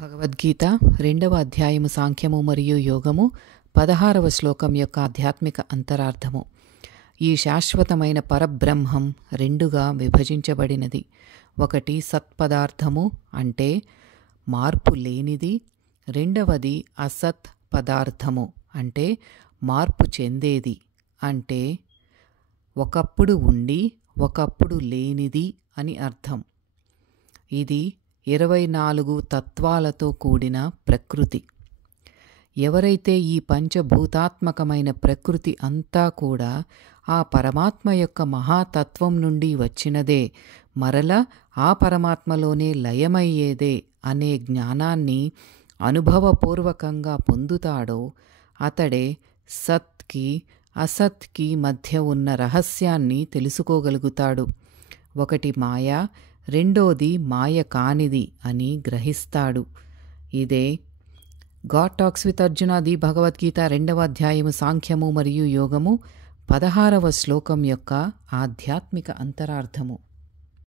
భగవద్గీత రెండవ అధ్యాయము సాంఖ్యము మరియు యోగము 16వ శ్లోకం యొక్క ఆధ్యాత్మిక అంతరార్థము. ఈ శాశ్వతమైన పరబ్రహ్మం రెండుగా విభజించబడినది. ఒకటి సత్పదార్థము అంటే మార్పు లేనిది, రెండవది అసత్ పదార్థము అంటే మార్పు చెందేది, అంటే ఒకప్పుడు ఉండి ఒకప్పుడు లేనిది అని అర్థం. ఇది 24 తత్వాలతో కూడిన ప్రకృతి. ఎవరైతే ఈ పంచభూతాత్మకమైన ప్రకృతి అంతా కూడా ఆ పరమాత్మ యొక్క మహాతత్వం నుండి వచ్చినదే, మరల ఆ పరమాత్మలోనే లయమయ్యేదే అనే జ్ఞానాన్ని అనుభవపూర్వకంగా పొందుతాడో అతడే సత్కి అసత్కి మధ్య ఉన్న రహస్యాన్ని తెలుసుకోగలుగుతాడు. ఒకటి మాయ, రెండోది మాయ కానిది అని గ్రహిస్తాడు. ఇదే God talks with Arjuna the Bhagavad Gita రెండవ అధ్యాయము సాంఖ్యము మరియు యోగము 16వ శ్లోకం యొక్క ఆధ్యాత్మిక అంతరార్థము.